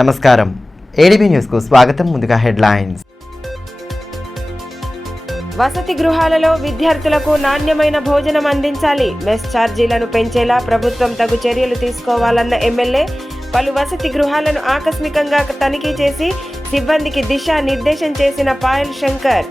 నమస్కారం. ఏడీబీ న్యూస్కు స్వాగతం. ముందుగా హెడ్లైన్స్. వసతి గృహాలలో విద్యార్థులకు నాణ్యమైన భోజనం అందించాలి. మెస్ ఛార్జీలను పెంచేలా ప్రభుత్వం తగు చర్యలు తీసుకోవాలన్న ఎమ్మెల్యే. పలు వసతి గృహాలను ఆకస్మికంగా తనిఖీ చేసి సిబ్బందికి దిశా నిర్దేశం చేసిన పాయల్ శంకర్.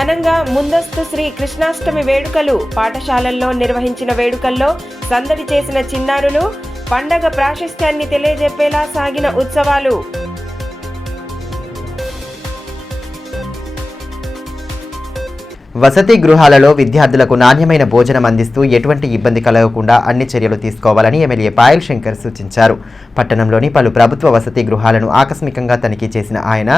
ఘనంగా ముందస్తు శ్రీ కృష్ణాష్టమి వేడుకలు. పాఠశాలల్లో నిర్వహించిన వేడుకల్లో సందడి చేసిన చిన్నారులు. పండగ ప్రాశస్త్యాన్ని తెలియజెప్పేలా సాగిన ఉత్సవాలు. వసతి గృహాలలో విద్యార్థులకు నాణ్యమైన భోజనం అందిస్తూ ఎటువంటి ఇబ్బంది కలగకుండా అన్ని చర్యలు తీసుకోవాలని ఎమ్మెల్యే పాయల్ శంకర్ సూచించారు. పట్టణంలోని పలు ప్రభుత్వ వసతి గృహాలను ఆకస్మికంగా తనిఖీ చేసిన ఆయన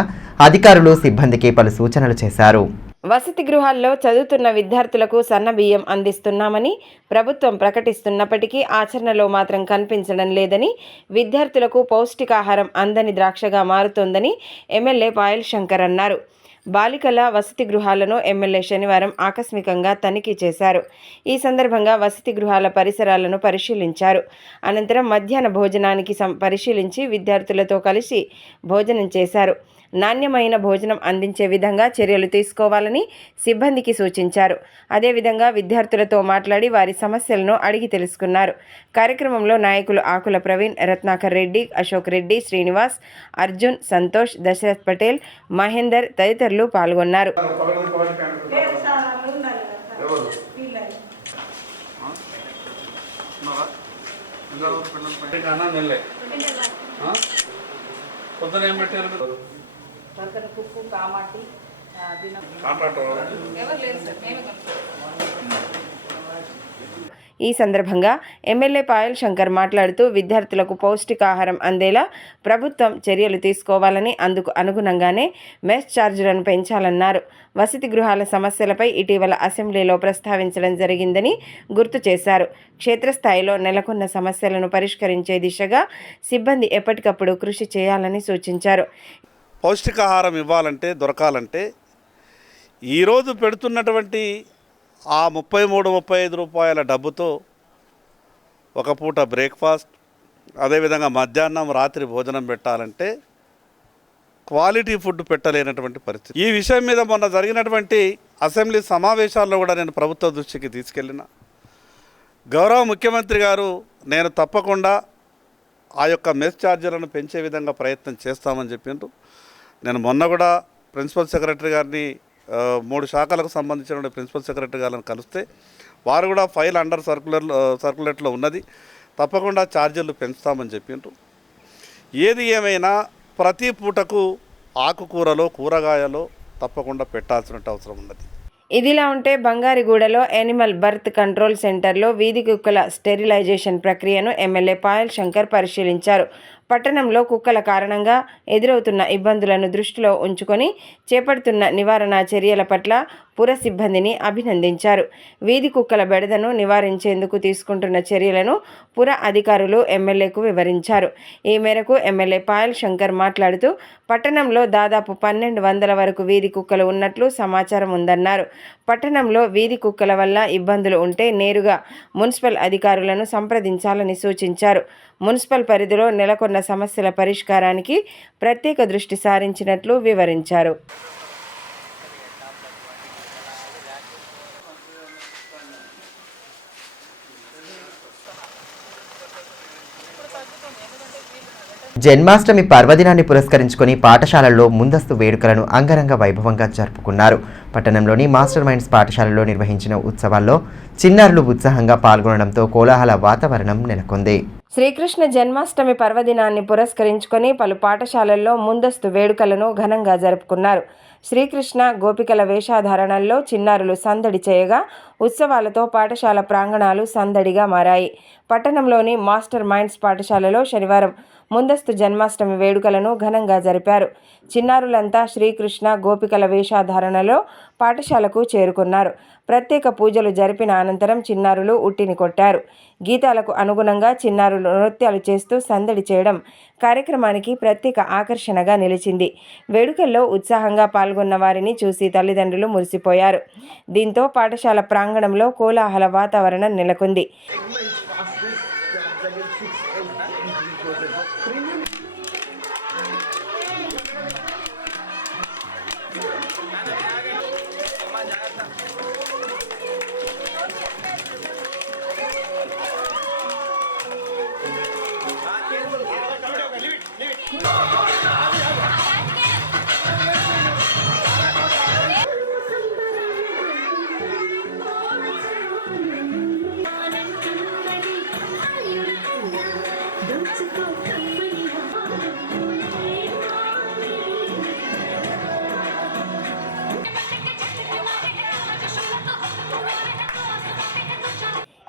అధికారులు, సిబ్బందికి పలు సూచనలు చేశారు. వసతి గృహాల్లో చదువుతున్న విద్యార్థులకు సన్న బియ్యం అందిస్తున్నామని ప్రభుత్వం ప్రకటిస్తున్నప్పటికీ ఆచరణలో మాత్రం కనిపించడం లేదని, విద్యార్థులకు పౌష్టికాహారం అందని ద్రాక్షగా మారుతోందని ఎమ్మెల్యే పాయల్ శంకర్ అన్నారు. బాలికల వసతి గృహాలను ఎమ్మెల్యే శనివారం ఆకస్మికంగా తనిఖీ చేశారు. ఈ సందర్భంగా వసతి గృహాల పరిసరాలను పరిశీలించారు. అనంతరం మధ్యాహ్న భోజనానికి పరిశీలించి విద్యార్థులతో కలిసి భోజనం చేశారు. నాణ్యమైన భోజనం అందించే విధంగా చర్యలు తీసుకోవాలని సిబ్బందికి సూచించారు. అదేవిధంగా విద్యార్థులతో మాట్లాడి వారి సమస్యలను అడిగి తెలుసుకున్నారు. కార్యక్రమంలో నాయకులు ఆకుల ప్రవీణ్, రత్నాకర్ రెడ్డి, అశోక్ రెడ్డి, శ్రీనివాస్, అర్జున్, సంతోష్, దశరథ్ పటేల్, మహేందర్ తదితరులు పాల్గొన్నారు. ఈ సందర్భంగా ఎమ్మెల్యే పాయల్ శంకర్ మాట్లాడుతూ విద్యార్థులకు పౌష్టికాహారం అందేలా ప్రభుత్వం చర్యలు తీసుకోవాలని, అందుకు అనుగుణంగానే మెస్ ఛార్జీలను పెంచాలన్నారు. వసతి గృహాల సమస్యలపై ఇటీవల అసెంబ్లీలో ప్రస్తావించడం జరిగిందని గుర్తు చేశారు. క్షేత్రస్థాయిలో నెలకొన్న సమస్యలను పరిష్కరించే దిశగా సిబ్బంది ఎప్పటికప్పుడు కృషి చేయాలని సూచించారు. పౌష్టికాహారం ఇవ్వాలంటే, దొరకాలంటే ఈరోజు పెడుతున్నటువంటి ఆ 33-35 రూపాయల డబ్బుతో ఒక పూట బ్రేక్ఫాస్ట్, అదేవిధంగా మధ్యాహ్నం, రాత్రి భోజనం పెట్టాలంటే క్వాలిటీ ఫుడ్ పెట్టలేనటువంటి పరిస్థితి. ఈ విషయం మీద మొన్న జరిగినటువంటి అసెంబ్లీ సమావేశాల్లో కూడా నేను ప్రభుత్వ దృష్టికి తీసుకెళ్ళిన. గౌరవ ముఖ్యమంత్రి గారు నేను తప్పకుండా ఆ యొక్క మెస్ ఛార్జీలను పెంచే విధంగా ప్రయత్నం చేస్తామని చెప్పిండ్రు. నేను మొన్న కూడా ప్రిన్సిపల్ సెక్రటరీ గారిని 3 శాఖలకు సంబంధించిన ప్రిన్సిపల్ సెక్రటరీ గారిని కలిస్తే వారు కూడా ఫైల్ అండర్ సర్క్యులేట్లో ఉన్నది, తప్పకుండా ఛార్జీలు పెంచుతామని చెప్పిండ్రు. ఏది ఏమైనా ప్రతి పూటకు ఆకుకూరలో, కూరగాయలో తప్పకుండా పెట్టాల్సిన అవసరం ఉన్నది. ఇదిలా ఉంటే బంగారిగూడలో యానిమల్ బర్త్ కంట్రోల్ సెంటర్లో వీధి కుక్కల స్టెరిలైజేషన్ ప్రక్రియను ఎమ్మెల్యే పాయల్ శంకర్ పరిశీలించారు. పట్టణంలో కుక్కల కారణంగా ఎదురవుతున్న ఇబ్బందులను దృష్టిలో ఉంచుకొని చేపడుతున్న నివారణ చర్యల పట్ల పుర సిబ్బందిని అభినందించారు. వీధి కుక్కల బెడదను నివారించేందుకు తీసుకుంటున్న చర్యలను పుర అధికారులు ఎమ్మెల్యేకు వివరించారు. ఈ మేరకు ఎమ్మెల్యే పాయల్ శంకర్ మాట్లాడుతూ పట్టణంలో దాదాపు 1200 వరకు వీధి కుక్కలు ఉన్నట్లు సమాచారం ఉందన్నారు. పట్టణంలో వీధి కుక్కల వల్ల ఇబ్బందులు ఉంటే నేరుగా మున్సిపల్ అధికారులను సంప్రదించాలని సూచించారు. మున్సిపల్ పరిధిలో నెలకొన్న సమస్యల పరిష్కారానికి ప్రత్యేక దృష్టి సారించినట్లు వివరించారు. జన్మాష్టమి పర్వదినాన్ని పురస్కరించుకొని పాఠశాలల్లో ముందస్తు వేడుకలను అంగరంగ వైభవంగా జరుపుకున్నారు. పట్టణంలోని మాస్టర్ మైండ్స్ పాఠశాలలో నిర్వహించిన ఉత్సవాల్లో చిన్నారులు ఉత్సాహంగా పాల్గొనడంతో కోలాహల వాతావరణం నెలకొంది. శ్రీకృష్ణ జన్మాష్టమి పర్వదినాన్ని పురస్కరించుకొని పలు పాఠశాలల్లో ముందస్తు వేడుకలను ఘనంగా జరుపుకున్నారు. శ్రీకృష్ణ గోపికల వేషధారణల్లో చిన్నారులు సందడి చేయగా ఉత్సవాలతో పాఠశాల ప్రాంగణాలు సందడిగా మారాయి. పట్టణంలోని మాస్టర్ మైండ్స్ పాఠశాలలో శనివారం ముందస్తు జన్మాష్టమి వేడుకలను ఘనంగా జరిపారు. చిన్నారులంతా శ్రీకృష్ణ గోపికల వేషధారణలో పాఠశాలకు చేరుకున్నారు. ప్రత్యేక పూజలు జరిపిన అనంతరం చిన్నారులు ఉట్టిని కొట్టారు. గీతాలకు అనుగుణంగా చిన్నారులు నృత్యాలు చేస్తూ సందడి చేయడం కార్యక్రమానికి ప్రత్యేక ఆకర్షణగా నిలిచింది. వేడుకల్లో ఉత్సాహంగా పాల్గొన్న వారిని చూసి తల్లిదండ్రులు మురిసిపోయారు. దీంతో పాఠశాల ప్రాంగణంలో కోలాహల వాతావరణం నెలకొంది.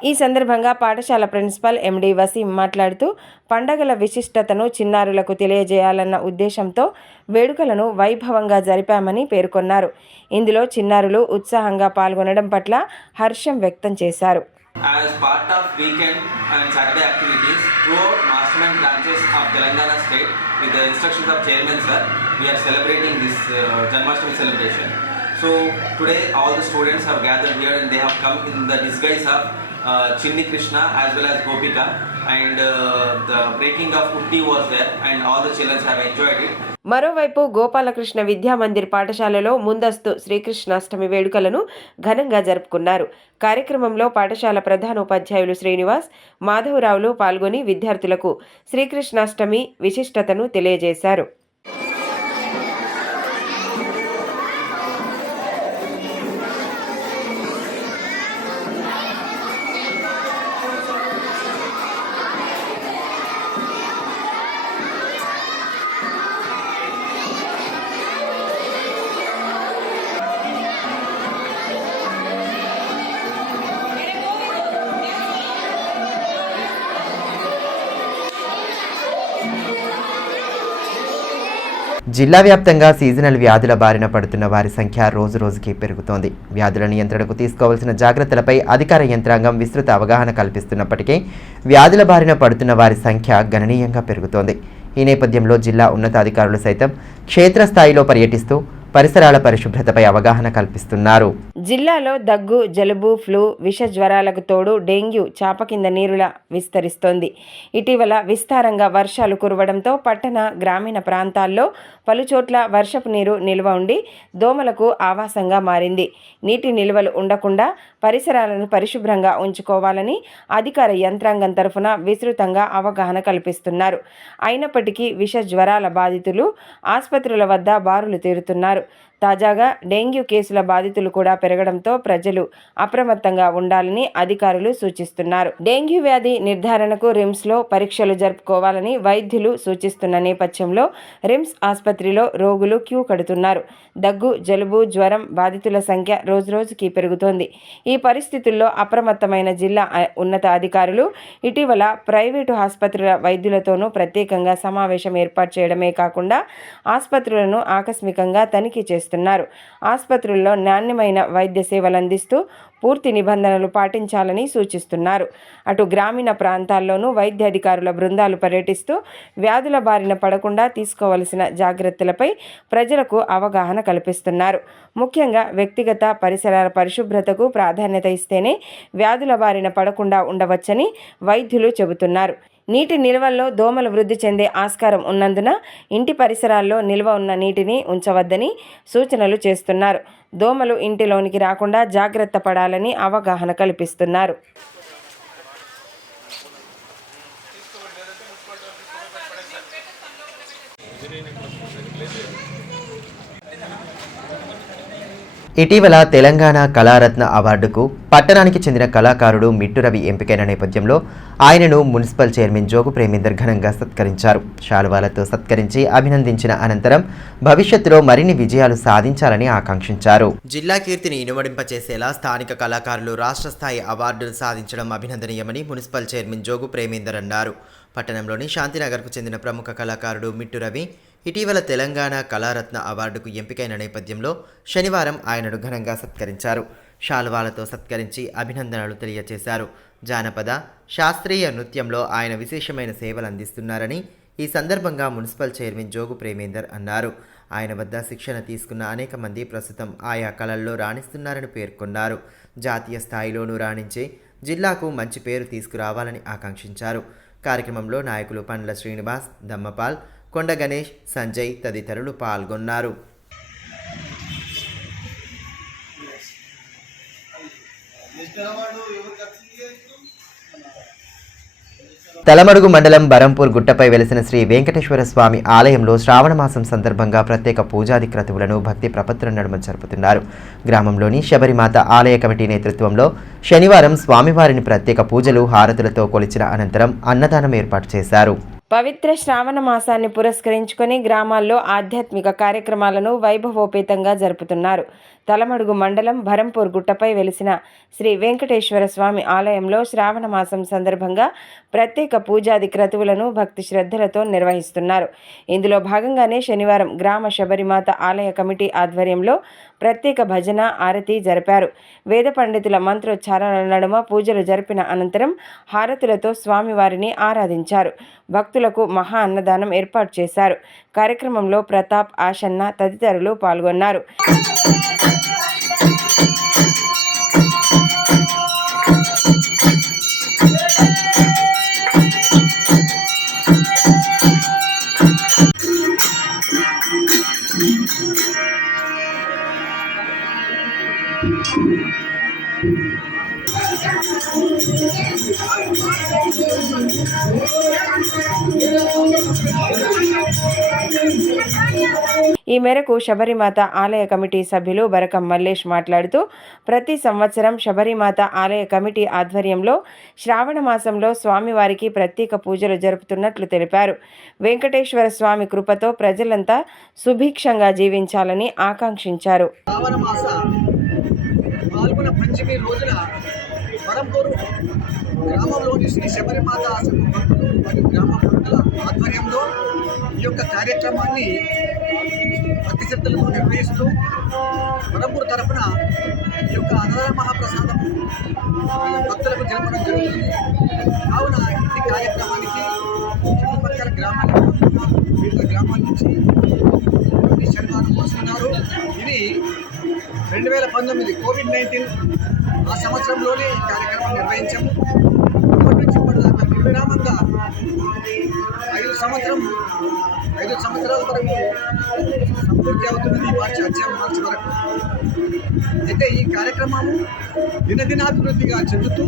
ఈ సందర్భంగా పాఠశాల ప్రిన్సిపల్ ఎండి వసీం మాట్లాడుతూ పండగల విశిష్టతను చిన్నారులకు తెలియజేయాలన్న ఉద్దేశంతో వేడుకలను వైభవంగా జరిపామని పేర్కొన్నారు. ఇందులో చిన్నారులు ఉత్సాహంగా పాల్గొనడం పట్ల హర్షం వ్యక్తం చేశారు. As part of weekend and Saturday activities throughout Mastermind branches of Telangana state, with the instructions of Chairman Sir, we are celebrating this Janmashtami celebration. So today all the students have gathered here and they have come in the disguise of Chinni Krishna as well as Gopika, and the breaking of Utti was there and all the children have enjoyed it. మరోవైపు గోపాలకృష్ణ విద్యామందిర్ పాఠశాలలో ముందస్తు శ్రీకృష్ణాష్టమి వేడుకలను ఘనంగా జరుపుకున్నారు. కార్యక్రమంలో పాఠశాల ప్రధానోపాధ్యాయులు శ్రీనివాస్, మాధవరావులు పాల్గొని విద్యార్థులకు శ్రీకృష్ణాష్టమి విశిష్టతను తెలియజేశారు. జిల్లా వ్యాప్తంగా సీజనల్ వ్యాధుల బారిన పడుతున్న వారి సంఖ్య రోజు రోజుకి పెరుగుతోంది. వ్యాధుల నియంత్రణకు తీసుకోవాల్సిన జాగ్రత్తలపై అధికార యంత్రాంగం విస్తృత అవగాహన కల్పిస్తున్నప్పటికీ వ్యాధుల బారిన పడుతున్న వారి సంఖ్య గణనీయంగా పెరుగుతోంది. ఈ నేపథ్యంలో జిల్లా ఉన్నతాధికారులు సైతం క్షేత్రస్థాయిలో పర్యటిస్తూ పరిసరాల పరిశుభ్రతపై అవగాహన కల్పిస్తున్నారు. జిల్లాలో దగ్గు, జలుబు, ఫ్లూ, విష జ్వరాలకు తోడు డెంగ్యూ చాప కింద నీరులా విస్తరిస్తోంది. ఇటీవల విస్తారంగా వర్షాలు కురవడంతో పట్టణ, గ్రామీణ ప్రాంతాల్లో పలుచోట్ల వర్షపు నీరు నిల్వ ఉండి దోమలకు ఆవాసంగా మారింది. నీటి నిల్వలు ఉండకుండా పరిసరాలను పరిశుభ్రంగా ఉంచుకోవాలని అధికార యంత్రాంగం తరఫున విస్తృతంగా అవగాహన కల్పిస్తున్నారు. అయినప్పటికీ విష జ్వరాల బాధితులు ఆసుపత్రుల వద్ద బారులు తీరుతున్నారు. తాజాగా డెంగ్యూ కేసుల బాధితులు కూడా పెరగడంతో ప్రజలు అప్రమత్తంగా ఉండాలని అధికారులు సూచిస్తున్నారు. డెంగ్యూ వ్యాధి నిర్ధారణకు రిమ్స్లో పరీక్షలు జరుపుకోవాలని వైద్యులు సూచిస్తున్న నేపథ్యంలో రిమ్స్ ఆసుపత్రిలో రోగులు క్యూ కడుతున్నారు. దగ్గు, జలుబు, జ్వరం బాధితుల సంఖ్య రోజురోజుకి పెరుగుతోంది. ఈ పరిస్థితుల్లో అప్రమత్తమైన జిల్లా ఉన్నత అధికారులు ఇటీవల ప్రైవేటు ఆసుపత్రుల వైద్యులతోనూ ప్రత్యేకంగా సమావేశం ఏర్పాటు చేయడమే కాకుండా ఆసుపత్రులను ఆకస్మికంగా తనిఖీ చేస్తున్నారు. ఆసుపత్రుల్లో నాణ్యమైన వైద్య సేవలు అందిస్తూ పూర్తి నిబంధనలు పాటించాలని సూచిస్తున్నారు. అటు గ్రామీణ ప్రాంతాల్లోనూ వైద్య అధికారుల బృందాలు పర్యటిస్తూ వ్యాధుల బారిన పడకుండా తీసుకోవలసిన జాగ్రత్తలపై ప్రజలకు అవగాహన కల్పిస్తున్నారు. ముఖ్యంగా వ్యక్తిగత పరిసరాల పరిశుభ్రతకు ప్రాధాన్యత ఇస్తేనే వ్యాధుల బారిన పడకుండా ఉండవచ్చని వైద్యులు చెబుతున్నారు. నీటి నిల్వల్లో దోమలు వృద్ధి చెందే ఆస్కారం ఉన్నందున ఇంటి పరిసరాల్లో నిల్వ ఉన్న నీటిని ఉంచవద్దని సూచనలు చేస్తున్నారు. దోమలు ఇంటిలోనికి రాకుండా జాగ్రత్త పడాలని అవగాహన కల్పిస్తున్నారు. ఇటీవల తెలంగాణ కళారత్న అవార్డుకు పట్టణానికి చెందిన కళాకారుడు మిట్టు రవి ఎంపికైన నేపథ్యంలో ఆయనను మున్సిపల్ చైర్మన్ జోగు ప్రేమేందర్ ఘనంగా సత్కరించారు. శాలువాలతో సత్కరించి అభినందించిన అనంతరం భవిష్యత్తులో మరిన్ని విజయాలు సాధించాలని ఆకాంక్షించారు. జిల్లా కీర్తిని ఇనుమడింపచేసేలా స్థానిక కళాకారులు రాష్ట్ర స్థాయి అవార్డులు సాధించడం అభినందనీయమని మున్సిపల్ చైర్మన్ జోగు ప్రేమేందర్ అన్నారు. పట్టణంలోని శాంతినగర్కు చెందిన ప్రముఖ కళాకారుడు మిట్టు రవి ఇటీవల తెలంగాణ కళారత్న అవార్డుకు ఎంపికైన నేపథ్యంలో శనివారం ఆయనను ఘనంగా సత్కరించారు. శాలువాలతో సత్కరించి అభినందనలు తెలియజేశారు. జానపద శాస్త్రీయ నృత్యంలో ఆయన విశేషమైన సేవలు అందిస్తున్నారని ఈ సందర్భంగా మున్సిపల్ చైర్మన్ జోగు ప్రేమేందర్ అన్నారు. ఆయన వద్ద శిక్షణ తీసుకున్న అనేక మంది ప్రస్తుతం ఆయా కళల్లో రాణిస్తున్నారని పేర్కొన్నారు. జాతీయ స్థాయిలోనూ రాణించి జిల్లాకు మంచి పేరు తీసుకురావాలని ఆకాంక్షించారు. కార్యక్రమంలో నాయకులు పండ్ల శ్రీనివాస్, దమ్మపాల్, కొండ గణేష్, సంజయ్ తదితరులు పాల్గొన్నారు. తలమడుగు మండలం బరంపూర్ గుట్టపై వెలిసిన శ్రీ వెంకటేశ్వర స్వామి ఆలయంలో శ్రావణ మాసం సందర్భంగా ప్రత్యేక పూజాది క్రతువులను భక్తి ప్రపత్తుల నడుమ జరుపుతున్నారు. గ్రామంలోని శబరిమాత ఆలయ కమిటీ నేతృత్వంలో శనివారం స్వామివారిని ప్రత్యేక పూజలు, హారతులతో కొలిచిన అనంతరం అన్నదానం ఏర్పాటు చేశారు. పవిత్ర శ్రావణ మాసాన్ని పురస్కరించుకొని గ్రామాల్లో ఆధ్యాత్మిక కార్యక్రమాలను వైభవోపేతంగా జరుపుతున్నారు. తలమడుగు మండలం భరంపూర్ గుట్టపై వెలిసిన శ్రీ వెంకటేశ్వర స్వామి ఆలయంలో శ్రావణ మాసం సందర్భంగా ప్రత్యేక పూజాది క్రతువులను భక్తి శ్రద్ధలతో నిర్వహిస్తున్నారు. ఇందులో భాగంగానే శనివారం గ్రామ శబరిమాత ఆలయ కమిటీ ఆధ్వర్యంలో ప్రత్యేక భజన, ఆరతి జరిపారు. వేద పండితుల మంత్రోచ్చారణల నడుమ పూజలు జరిపిన అనంతరం హారతులతో స్వామివారిని ఆరాధించారు. భక్తులకు మహా అన్నదానం ఏర్పాటు చేశారు. కార్యక్రమంలో ప్రతాప్, ఆశన్న తదితరులు పాల్గొన్నారు. ఈ మేరకు శబరిమాత ఆలయ కమిటీ సభ్యులు బరకం మల్లేష్ మాట్లాడుతూ, ప్రతి సంవత్సరం శబరిమాత ఆలయ కమిటీ ఆధ్వర్యంలో శ్రావణ మాసంలో స్వామివారికి ప్రత్యేక పూజలు జరుపుతున్నట్లు తెలిపారు. వెంకటేశ్వర స్వామి కృపతో ప్రజలంతా సుభిక్షంగా జీవించాలని ఆకాంక్షించారు. గ్రామంలోని శ్రీ శబరిమాత ఆశ్రమం భక్తులు మరియు గ్రామ భక్తుల ఆధ్వర్యంలో ఈ యొక్క కార్యక్రమాన్ని భక్తి శ్రద్ధలతో నిర్వహిస్తూ వరంపూర్ తరఫున ఈ యొక్క అన్నదాన మహాప్రసాదం భక్తులకు జరపడం జరుగుతుంది. కావున ఈ కార్యక్రమానికి చుట్టుపక్కల వివిధ గ్రామాల నుంచి శనివారం వస్తున్నారు. ఇది 2019 కోవిడ్-19 ఆ సంవత్సరంలోనే ఈ కార్యక్రమం నిర్వహించాము. ఇప్పటి నుంచి ఇప్పటిదాకా నిర్విరామంగా 5 సంవత్సరాల వరకు సంపూర్తి అవుతున్నది. మార్చి వరకు అయితే ఈ కార్యక్రమము దినదినాభివృద్ధిగా చెందుతూ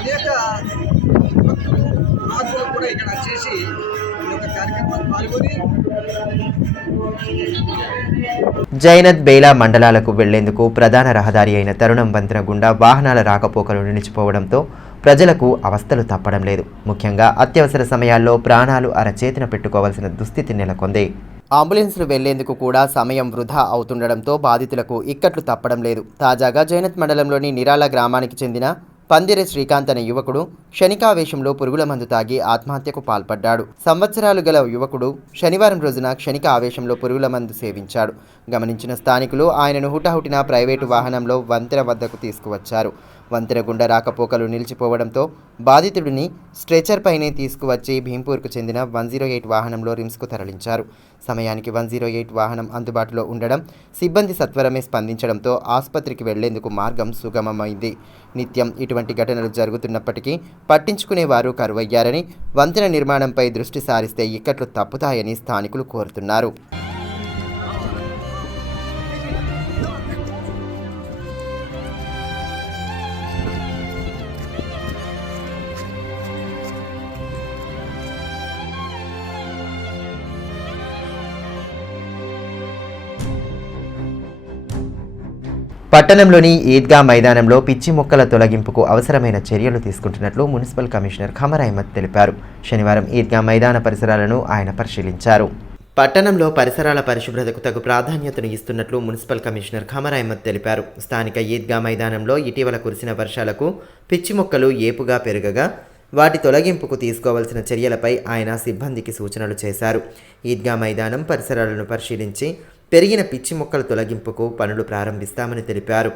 అనేక భక్తులు, మహాత్ములు కూడా ఇక్కడ వచ్చేసి ఈ యొక్క కార్యక్రమాలు పాల్గొని జైనత్, బేలా మండలాలకు వెళ్లేందుకు ప్రధాన రహదారి అయిన తరుణం వంతెన గుండా వాహనాల రాకపోకలు నిలిచిపోవడంతో ప్రజలకు అవస్థలు తప్పడం లేదు. ముఖ్యంగా అత్యవసర సమయాల్లో ప్రాణాలు అరచేతిన పెట్టుకోవాల్సిన దుస్థితి నెలకొంది. అంబులెన్సులు వెళ్లేందుకు కూడా సమయం వృధా అవుతుండడంతో బాధితులకు ఇక్కట్లు తప్పడం లేదు. తాజాగా జైనత్ మండలంలోని నిరాల గ్రామానికి చెందిన పందిరె శ్రీకాంత్ అనే యువకుడు క్షణికావేశంలో పురుగుల మందు తాగి ఆత్మహత్యకు పాల్పడ్డాడు. సంవత్సరాలు గల యువకుడు శనివారం రోజున క్షణిక ఆవేశంలో పురుగుల మందు సేవించాడు. గమనించిన స్థానికులు ఆయనను హుటాహుటిన ప్రైవేటు వాహనంలో వంతెన వద్దకు తీసుకువచ్చారు. వంతెన గుండా రాకపోకలు నిలిచిపోవడంతో బాధితుడిని స్ట్రెచర్ పైనే తీసుకువచ్చి భీంపూర్కు చెందిన 108 వాహనంలో రిమ్స్కు తరలించారు. సమయానికి 108 వాహనం అందుబాటులో ఉండడం, సిబ్బంది సత్వరమే స్పందించడంతో ఆసుపత్రికి వెళ్లేందుకు మార్గం సుగమమైంది. నిత్యం ఇటువంటి ఘటనలు జరుగుతున్నప్పటికీ పట్టించుకునేవారు కరువయ్యారని, వంతెన నిర్మాణంపై దృష్టి సారిస్తే ఇక్కట్లు తప్పుతాయని స్థానికులు కోరుతున్నారు. పట్టణంలోని ఈద్గా మైదానంలో పిచ్చి మొక్కల తొలగింపుకు అవసరమైన చర్యలు తీసుకుంటున్నట్లు మున్సిపల్ కమిషనర్ ఖమర్ అహ్మద్ తెలిపారు. శనివారం ఈద్గా మైదాన పరిసరాలను ఆయన పరిశీలించారు. పట్టణంలో పరిసరాల పరిశుభ్రతకు తగు ప్రాధాన్యతను ఇస్తున్నట్లు మున్సిపల్ కమిషనర్ ఖమర్ అహ్మద్ తెలిపారు. స్థానిక ఈద్గా మైదానంలో ఇటీవల కురిసిన వర్షాలకు పిచ్చి మొక్కలు ఏపుగా పెరగగా వాటి తొలగింపుకు తీసుకోవాల్సిన చర్యలపై ఆయన సిబ్బందికి సూచనలు చేశారు. ఈద్గా మైదానం పరిసరాలను పరిశీలించి పెరిగిన పిచ్చి మొక్కల తొలగింపుకు పనులు ప్రారంభిస్తామని తెలిపారు.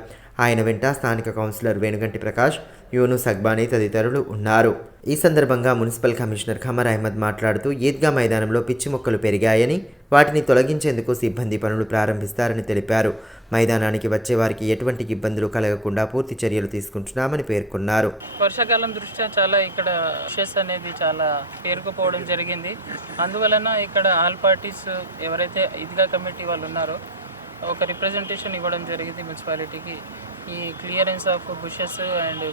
ఆయన వెంట స్థానిక కౌన్సిలర్ వేణుగంటి ప్రకాష్, యూనుస్ అక్బానీ తదితరులు ఉన్నారు. ఈ సందర్భంగా మున్సిపల్ కమిషనర్ ఖమర్ అహ్మద్ మాట్లాడుతూ ఈద్గా మైదానంలో పిచ్చి మొక్కలు పెరిగాయని వాటిని తొలగించేందుకు సిబ్బంది పనులు ప్రారంభిస్తారని తెలిపారు. మైదానానికి వచ్చే వారికి ఎటువంటి ఇబ్బందులు కలగకుండా పూర్తి చర్యలు తీసుకుంటున్నామని పేర్కొన్నారు. వర్షాకాలం దృష్ట్యా చాలా ఇక్కడ షెస్ అనేది చాలా పేరుకుపోవడం జరిగింది. అందువలన ఇక్కడ ఆల్ పార్టీస్ ఎవరైతే ఈద్గా కమిటీ వాళ్ళు ఉన్నారో ఒక రిప్రజెంటేషన్ ఇవ్వడం జరిగింది మున్సిపాలిటీకి. ఈ క్లియరెన్స్ ఆఫ్ బుషెస్ అండ్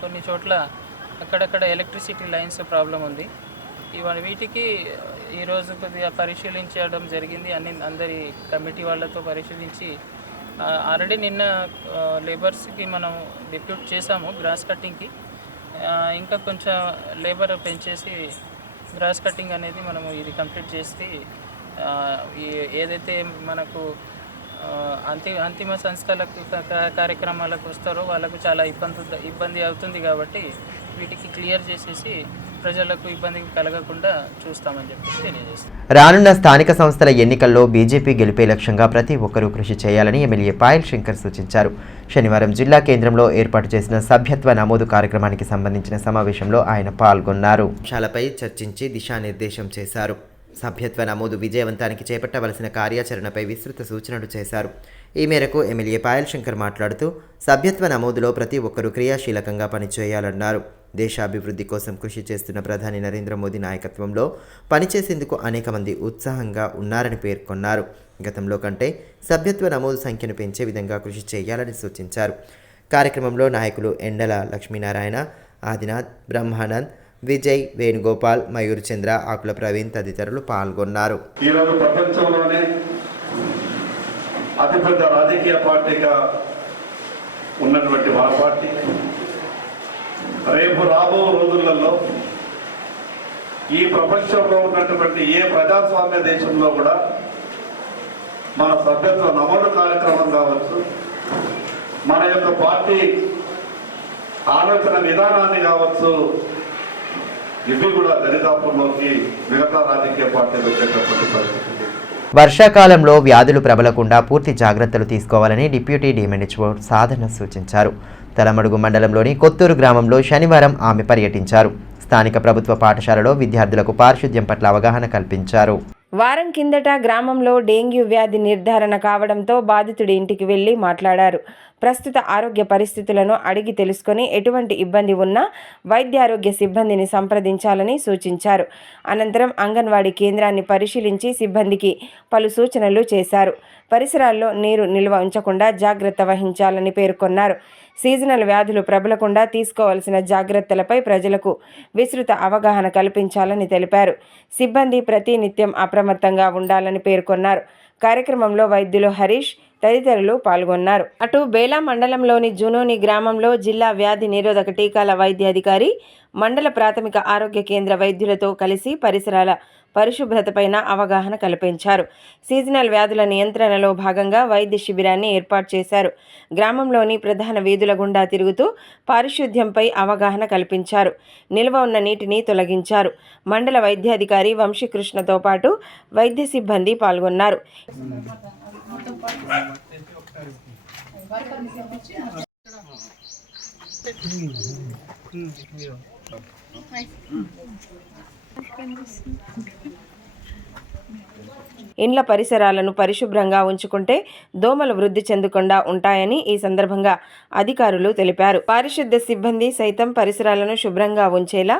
కొన్ని చోట్ల అక్కడక్కడ ఎలక్ట్రిసిటీ లైన్స్ ప్రాబ్లం ఉంది. వీటికి ఈరోజు కొద్దిగా పరిశీలించడం జరిగింది. అందరి కమిటీ వాళ్ళతో పరిశీలించి ఆల్రెడీ నిన్న లేబర్స్కి మనం డిప్యూట్ చేసాము గ్రాస్ కట్టింగ్కి. ఇంకా కొంచెం లేబర్ పెంచేసి గ్రాస్ కట్టింగ్ అనేది మనము ఇది కంప్లీట్ చేసి ఏదైతే మనకు అంతిమ సంస్థలకు కార్యక్రమాలకు వస్తారో వాళ్ళకు చాలా ఇబ్బంది అవుతుంది. కాబట్టి వీటికి క్లియర్ చేసేసి ప్రజలకు ఇబ్బంది కలగకుండా చూస్తామని చెప్పేసి తెలియజేస్తాం. రానున్న స్థానిక సంస్థల ఎన్నికల్లో బీజేపీ గెలిపే లక్ష్యంగా ప్రతి ఒక్కరూ కృషి చేయాలని ఎమ్మెల్యే పాయల్ శంకర్ సూచించారు. శనివారం జిల్లా కేంద్రంలో ఏర్పాటు చేసిన సభ్యత్వ నమోదు కార్యక్రమానికి సంబంధించిన సమావేశంలో ఆయన పాల్గొన్నారు. అంశాలపై చర్చించి దిశానిర్దేశం చేశారు. సభ్యత్వ నమోదు విజయవంతానికి చేపట్టవలసిన కార్యాచరణపై విస్తృత సూచనలు చేశారు. ఈ మేరకు ఎమ్మెల్యే పాయల్ శంకర్ మాట్లాడుతూ సభ్యత్వ నమోదులో ప్రతి ఒక్కరూ క్రియాశీలకంగా పనిచేయాలన్నారు. దేశాభివృద్ధి కోసం కృషి చేస్తున్న ప్రధాని నరేంద్ర మోదీ నాయకత్వంలో పనిచేసేందుకు అనేక మంది ఉత్సాహంగా ఉన్నారని పేర్కొన్నారు. గతంలో కంటే సభ్యత్వ నమోదు సంఖ్యను పెంచే విధంగా కృషి చేయాలని సూచించారు. కార్యక్రమంలో నాయకులు ఎండల లక్ష్మీనారాయణ, ఆదినాథ్, బ్రహ్మానంద్, విజయ్, వేణుగోపాల్, మయూర్ చంద్ర, ఆకుల ప్రవీణ్ తదితరులు పాల్గొన్నారు. ఈరోజు ప్రపంచంలోనే అతిపెద్ద రాజకీయ పార్టీగా ఉన్నటువంటి మన పార్టీ రేపు రాబో రోజులలో ఈ ప్రపంచంలో ఉన్నటువంటి ఏ ప్రజాస్వామ్య దేశంలో కూడా మన సభ్యత్వ నమోదు కార్యక్రమం కావచ్చు, మన యొక్క పార్టీ ఆలోచన విధానాన్ని కావచ్చు, ఇవి కూడా దరిదాపుల్లోకి మిగతా రాజకీయ పార్టీలు వచ్చేటటువంటి పరిస్థితి. వర్షాకాలంలో వ్యాధులు ప్రబలకుండా పూర్తి జాగ్రత్తలు తీసుకోవాలని డిప్యూటీ డిఎంహెచ్ఓ సాధన సూచించారు. తలమడుగు మండలంలోని కొత్తూరు గ్రామంలో శనివారం ఆమె పర్యటించారు. స్థానిక ప్రభుత్వ పాఠశాలలో విద్యార్థులకు పారిశుద్ధ్యం పట్ల అవగాహన కల్పించారు. వారం కిందట గ్రామంలో డెంగ్యూ వ్యాధి నిర్ధారణ కావడంతో బాధితుడి ఇంటికి వెళ్లి మాట్లాడారు. ప్రస్తుత ఆరోగ్య పరిస్థితులను అడిగి తెలుసుకొని ఎటువంటి ఇబ్బంది ఉన్నా వైద్యారోగ్య సిబ్బందిని సంప్రదించాలని సూచించారు. అనంతరం అంగన్వాడీ కేంద్రాన్ని పరిశీలించి సిబ్బందికి పలు సూచనలు చేశారు. పరిసరాల్లో నీరు నిల్వ ఉంచకుండా జాగ్రత్త వహించాలని పేర్కొన్నారు. సీజనల్ వ్యాధులు ప్రబలకుండా తీసుకోవాల్సిన జాగ్రత్తలపై ప్రజలకు విస్తృత అవగాహన కల్పించాలని తెలిపారు. సిబ్బంది ప్రతినిత్యం అప్రమత్తంగా ఉండాలని పేర్కొన్నారు. కార్యక్రమంలో వైద్యులు హరీష్ తదితరులు పాల్గొన్నారు. అటు బేలా మండలంలోని జునోని గ్రామంలో జిల్లా వ్యాధి నిరోధక టీకాల వైద్యాధికారి మండల ప్రాథమిక ఆరోగ్య కేంద్ర వైద్యులతో కలిసి పరిసరాల పరిశుభ్రతపైన అవగాహన కల్పించారు. సీజనల్ వ్యాధుల నియంత్రణలో భాగంగా వైద్య శిబిరాన్ని ఏర్పాటు చేశారు. గ్రామంలోని ప్రధాన వీధుల గుండా తిరుగుతూ పారిశుద్ధ్యంపై అవగాహన కల్పించారు. నిల్వ ఉన్న నీటిని తొలగించారు. మండల వైద్యాధికారి వంశీకృష్ణతో పాటు వైద్య సిబ్బంది పాల్గొన్నారు. ఇండ్ల పరిసరాలను పరిశుభ్రంగా ఉంచుకుంటే దోమలు వృద్ధి చెందకుండా ఉంటాయని ఈ సందర్భంగా అధికారులు తెలిపారు. పారిశుద్ధ్య సిబ్బంది సైతం పరిసరాలను శుభ్రంగా ఉంచేలా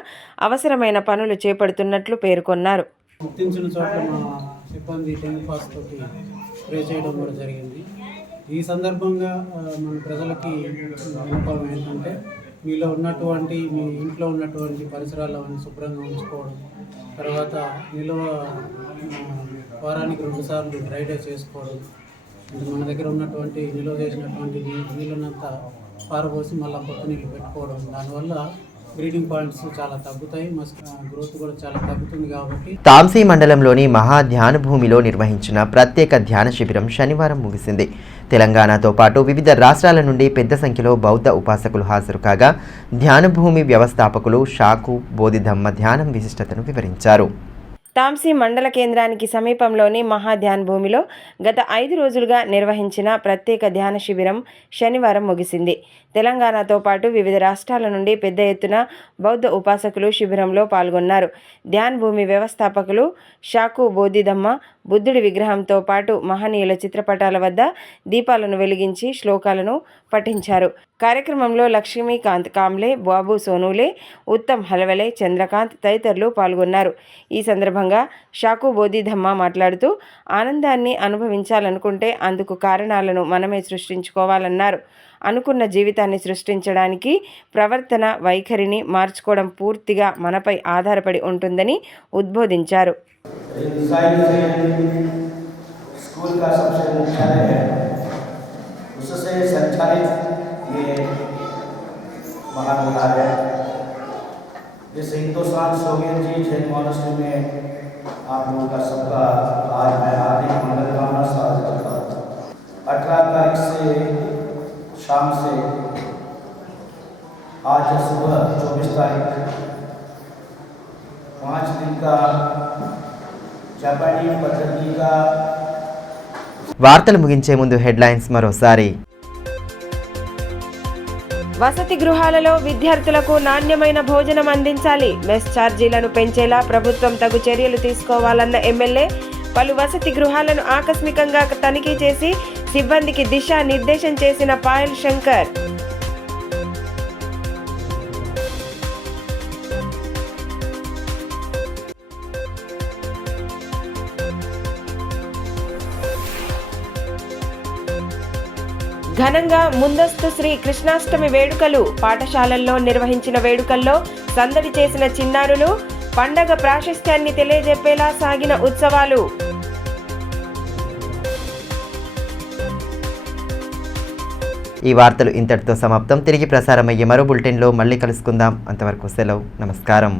అవసరమైన పనులు చేపడుతున్నట్లు పేర్కొన్నారు. గుర్తించిన చోట్ల మా సిబ్బంది టెంపాస్ తోటి స్ప్రే చేయడం కూడా జరిగింది. ఈ సందర్భంగా మన ప్రజలకి విన్నపం ఏంటంటే మీలో ఉన్నటువంటి మీ ఇంట్లో ఉన్నటువంటి పరిసరాలను శుభ్రంగా ఉంచుకోవడం, తర్వాత నిల్వ వారానికి 2 సార్లు డ్రై డే చేసుకోవడం, మన దగ్గర ఉన్నటువంటి నిల్వ చేసినటువంటి నీళ్ళనంతా పారబోసి మళ్ళీ కొత్త నీళ్ళు పెట్టుకోవడం, దానివల్ల బ్రీడింగ్ పాయింట్స్ చాలా తగ్గుతాయి, గ్రోత్ కూడా చాలా తగ్గుతుంది. కాబట్టి తాంసీ మండలంలోని మహా ధ్యాన భూమిలో నిర్వహించిన ప్రత్యేక ధ్యాన శిబిరం శనివారం ముగిసింది. తెలంగాణతో పాటు వివిధ రాష్ట్రాల నుండి పెద్ద సంఖ్యలో బౌద్ధ ఉపాసకులు హాజరు కాగా ధ్యానభూమి వ్యవస్థాపకులు షాకు బోధిధమ్మ ధ్యానం విశిష్టతను వివరించారు. తాంసీ మండల కేంద్రానికి సమీపంలోని మహాధ్యాన్ భూమిలో గత 5 రోజులుగా నిర్వహించిన ప్రత్యేక ధ్యాన శిబిరం శనివారం ముగిసింది. తెలంగాణతో పాటు వివిధ రాష్ట్రాల నుండి పెద్ద ఎత్తున బౌద్ధ ఉపాసకులు శిబిరంలో పాల్గొన్నారు. ధ్యాన్ భూమి వ్యవస్థాపకులు షాకు బోధిధమ్మ బుద్ధుడి విగ్రహంతో పాటు మహనీయుల చిత్రపటాల వద్ద దీపాలను వెలిగించి శ్లోకాలను పఠించారు. కార్యక్రమంలో లక్ష్మీకాంత్ కాంబ్లే, బాబు సోనూలే, ఉత్తమ్ హలవలే, చంద్రకాంత్ తదితరులు పాల్గొన్నారు. ఈ సందర్భంగా షాకు బోధిధమ్మ మాట్లాడుతూ ఆనందాన్ని అనుభవించాలనుకుంటే అందుకు కారణాలను మనమే సృష్టించుకోవాలన్నారు. అనుకున్న జీవితాన్ని సృష్టించడానికి ప్రవర్తన వైఖరిని మార్చుకోవడం పూర్తిగా మనపై ఆధారపడి ఉంటుందని ఉద్బోధించారు. स्कूल का सबसे मुख्यालय है, उससे संचालित ये महाविहार है। इस हिंदुस्तान सोवियत जी जैन मॉनेस्ट्री में आप लोगों का सबका आज मैं हार्दिक मंगल कामना स्वागत करता हूँ। 18 तारीख से शाम से आज सुबह 24 तारीख 5 दिन का जापानी पद्धति का వార్తలు ముగించే ముందు హెడ్లైన్స్ మరోసారి. వసతి గృహాలలో విద్యార్థులకు నాణ్యమైన భోజనం అందించాలి. మెస్ ఛార్జీలను పెంచేలా ప్రభుత్వం తగు చర్యలు తీసుకోవాలన్న ఎమ్మెల్యే. పలు వసతి గృహాలను ఆకస్మికంగా తనిఖీ చేసి సిబ్బందికి దిశా నిర్దేశం చేసిన పాయల్ శంకర్. ఘనంగా ముందస్తు శ్రీ కృష్ణాష్టమి వేడుకలు. పాఠశాలల్లో నిర్వహించిన వేడుకల్లో సందడి చేసిన చిన్నారులు. పండగ ప్రాశస్త్యాన్ని తెలియజెప్పేలా సాగిన ఉత్సవాలు. ఈ వార్తలు ఇంతటితో సమాప్తం. తిరిగి ప్రసారమయ్యే మరో బులెటిన్లో మళ్ళీ కలుసుకుందాం. అంతవరకు సెలవు. నమస్కారం.